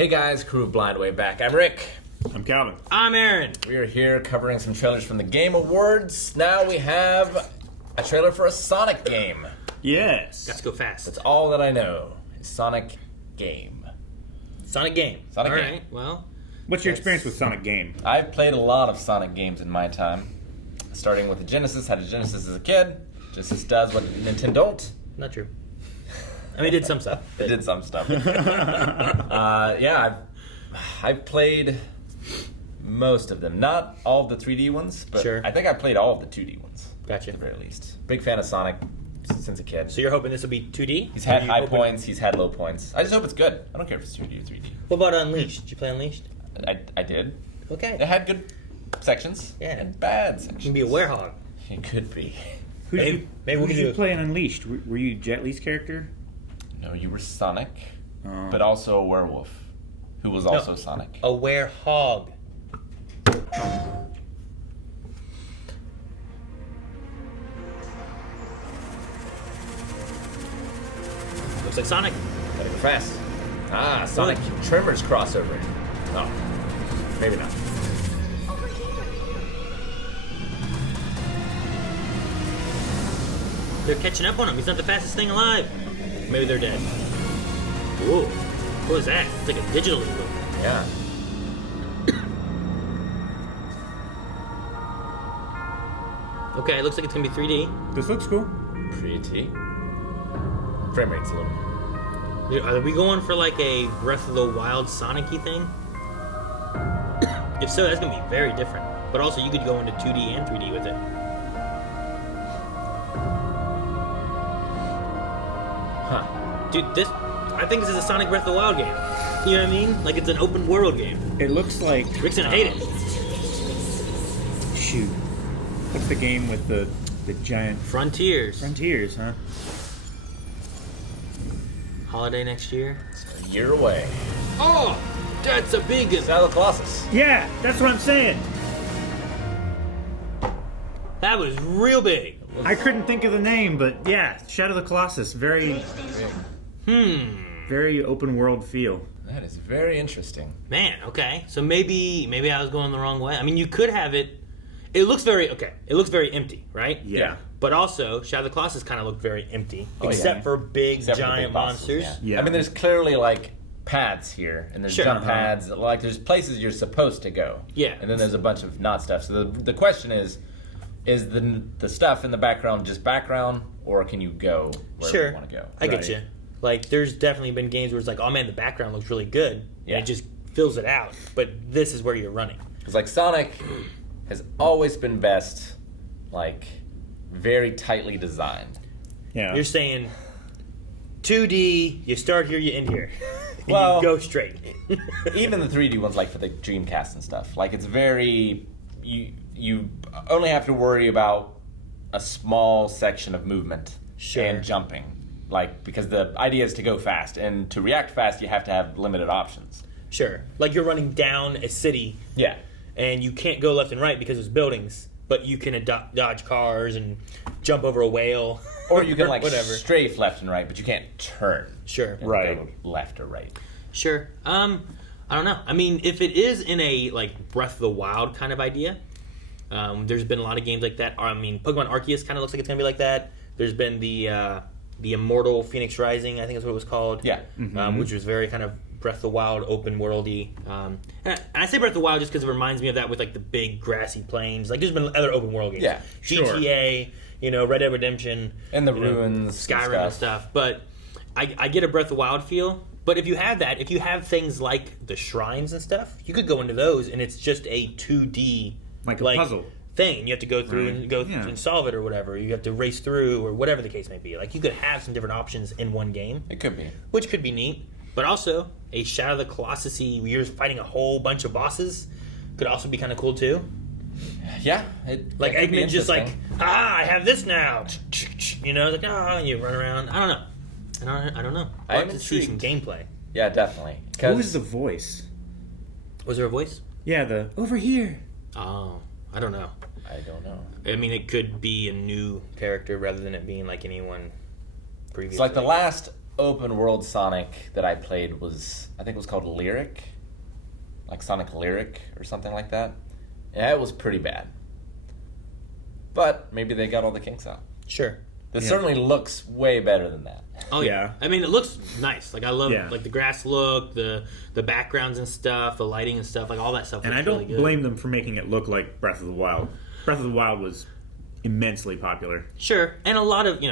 Hey guys, crew of Blind Way back. I'm Rick. I'm Calvin. I'm Aaron. We are here covering some trailers from the Game Awards. Now we have a trailer for a Sonic game. Yes. Let's go fast. That's all that I know. A Sonic game. Sonic game. Sonic All game. right, well. What's your experience with Sonic game? I've played a lot of Sonic games in my time. Starting with the Genesis. Had a Genesis as a kid. Genesis does what Nintendo don't. Not true. I mean, it did some stuff. It did some stuff. Yeah, I've played most of them. Not all the 3D ones, but Sure. I think I played all of the 2D ones. Gotcha. At the very least. Big fan of Sonic since a kid. So you're hoping this will be 2D? He's had Or you high hoping- points, he's had low points. I just hope it's good. I don't care if it's 2D or 3D. What about Unleashed? Did you play Unleashed? I did. Okay. It had good sections Yeah. and bad sections. You can be a werehog. It could be. Who did Maybe- you, maybe who we did can you do- play in Unleashed? Were you Jet Li's character? No, you were Sonic, Oh. but also a werewolf, who was also Sonic. A werehog. Looks like Sonic. Gotta go fast. Ah, Sonic Tremors crossover. Oh, maybe not. They're catching up on him. He's not the fastest thing alive. Maybe they're dead. Whoa. What was that? It's like a digital eagle. Yeah. Okay, it looks like it's gonna be 3D. This looks cool. Pretty. Frame rate's a little. Are we going for like a Breath of the Wild Sonic-y thing? If so, that's gonna be very different. But also, you could go into 2D and 3D with it. Huh. Dude, I think this is a Sonic Breath of the Wild game. You know what I mean? Like it's an open world game. It looks like Rick's gonna hate it. shoot. What's the game with the giant Frontiers. frontiers, huh? Holiday next year. It's a year away. Oh, that's a big. Shadow of the Colossus. Yeah, that's what I'm saying. That was real big. I couldn't think of the name, but yeah, Shadow of the Colossus. Very open world feel. That is very interesting. Man, okay. So maybe I was going the wrong way. I mean, you could have it. It looks very empty, right? Yeah. But also, Shadow of the Colossus kind of looked very empty, Oh, yeah. except for big Except for the giant big bosses, monsters. Yeah. I mean, there's clearly like pads here, and there's Sure. jump Uh-huh. pads. Like there's places you're supposed to go. Yeah. And then there's a bunch of not stuff. So the question is the stuff in the background just background, or can you go where Sure, you want to go? I get Right. you. Like, there's definitely been games where it's like, oh man, the background looks really good, Yeah. and it just fills it out. But this is where you're running. Because like Sonic has always been best, like very tightly designed. Yeah. You're saying 2D, you start here, you end here. And Well- you go straight. Even the 3D ones, like for the Dreamcast and stuff, like it's very you only have to worry about a small section of movement Sure. and jumping, like because the idea is to go fast, and to react fast, you have to have limited options. Sure. Like you're running down a city, Yeah, and you can't go left and right because there's buildings, but you can dodge cars and jump over a whale. or you can like whatever. strafe left and right, but you can't turn. Sure. and Right. go left or right. Sure. I don't know. I mean, if it is in a like Breath of the Wild kind of idea, there's been a lot of games like that. I mean, Pokemon Arceus kind of looks like it's gonna be like that. There's been the Immortal Phoenix Rising, I think is what it was called. Yeah. Which was very kind of Breath of the Wild, open worldy. And I say Breath of the Wild just because it reminds me of that with like the big grassy plains. Like there's been other open world games. Yeah, GTA, Red Dead Redemption, And the you know, ruins, Skyrim and stuff. But I get a Breath of the Wild feel. But if you have that, if you have things like the shrines and stuff, you could go into those, and it's just a 2D Like a puzzle. thing. You have to go through Right. and go Yeah. and solve it or whatever. You have to race through or whatever the case may be. Like you could have some different options in one game, It could be. which could be neat. But also a Shadow of the Colossus-y, where you're fighting a whole bunch of bosses, could also be kind of cool too. Yeah, Like it could be Eggman just like, interesting. I have this now. Like, and you run around. I don't know. I don't know. I I'd am like to see some intrigued. gameplay. Yeah, definitely. Who is the voice? Was there a voice? Yeah, the over here. Oh, I don't know. I don't know. I mean, it could be a new character rather than it being like anyone previous. It's like the last open world Sonic that I played was, I think it was called Lyric, like Sonic Lyric or something like that. Yeah, it was pretty bad. But maybe they got all the kinks out. Sure. This Yeah. certainly looks way better than that. Oh yeah. I mean, it looks nice. Like I love Yeah. like the grass look, the backgrounds and stuff, the lighting and stuff, like all that stuff. And I looks don't really good. blame them for making it look like Breath of the Wild. Breath of the Wild was immensely popular. Sure, and a lot of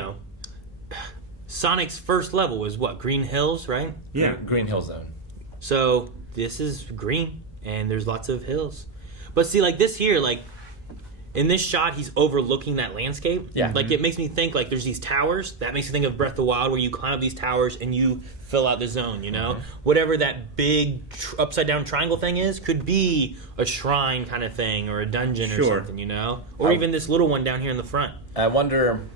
Sonic's first level was what, Green Hills, right? Yeah. Green Hill Zone. So this is green, and there's lots of hills. But see, like this here, like in this shot, he's overlooking that landscape. Yeah. Like it makes me think like there's these towers. That makes me think of Breath of the Wild, where you climb up these towers and you fill out the zone. You know, whatever that big upside down triangle thing is, could be a shrine kind of thing or a dungeon or Sure. something. You know, or even this little one down here in the front. I wonder,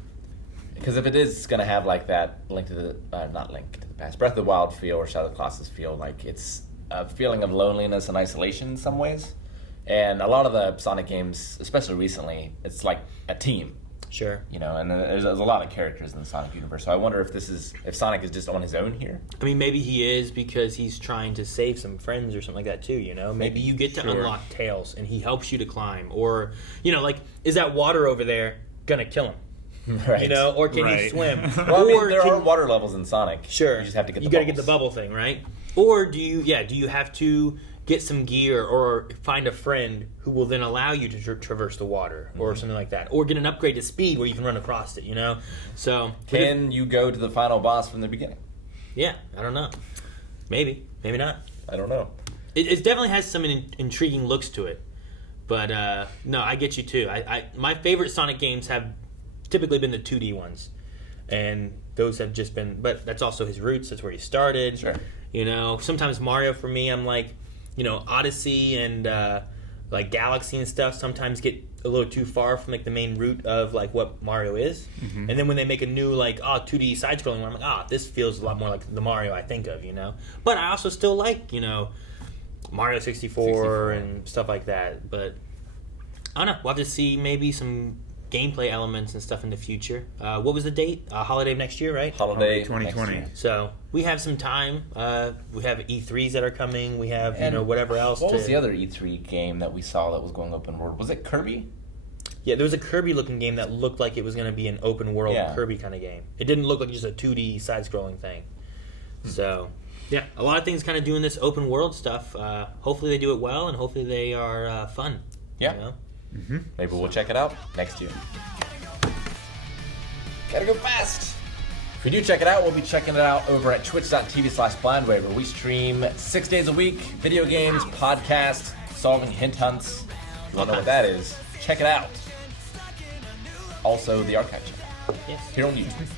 because if it is going to have like that Link to the, not Link to the Past, Breath of the Wild feel or Shadow of the Colossus feel, like it's a feeling of loneliness and isolation in some ways. And a lot of the Sonic games, especially recently, it's like a team, Sure. you know, and there's a lot of characters in the Sonic universe. So I wonder if Sonic is just on his own here. I mean, maybe he is because he's trying to save some friends or something like that too, you know? Maybe you get to Sure. unlock Tails and he helps you to climb. Or, like, is that water over there gonna kill him? Right. You know? Or can he Right. swim? Well, I mean, or there can- are water levels in Sonic. Sure. You just have to get the You gotta get the bubbles. bubble thing, right? Or do you have to get some gear or find a friend who will then allow you to traverse the water or something like that? Or get an upgrade to speed where you can run across it, you know? So, Can you go to the final boss from the beginning? yeah, I don't know. Maybe. Maybe not. I don't know. It definitely has some intriguing looks to it, but no, I get you too. My favorite Sonic games have typically been the 2D ones, and those have just been. But that's also his roots. That's where he started. Sure. You know, sometimes Mario for me, I'm like, Odyssey and like Galaxy and stuff. Sometimes get a little too far from like the main root of like what Mario is, and then when they make a new like 2D side-scrolling one, I'm like, this feels a lot more like the Mario I think of, you know. But I also still like Mario 64 and stuff like that. But I don't know. We'll have to see maybe some gameplay elements and stuff in the future. What was the date? Holiday of next year, right? Holiday 2020. next year. So we have some time. We have E3s that are coming. We have And whatever else. What was the other E3 game that we saw that was going open world? Was it Kirby? Yeah, there was a Kirby looking game that looked like it was going to be an open world Yeah. Kirby kind of game. It didn't look like just a 2D side scrolling thing. So yeah, a lot of things kind of doing this open world stuff. Hopefully they do it well, and hopefully they are fun. Yeah. You know? Maybe we'll check it out next year. Gotta go fast. If we do check it out, we'll be checking it out over at twitch.tv/blindwave, where we stream 6 days a week, video games, podcasts, solving hint hunts. If you don't know what that is, check it out. Also, the archive channel Yes. here on YouTube.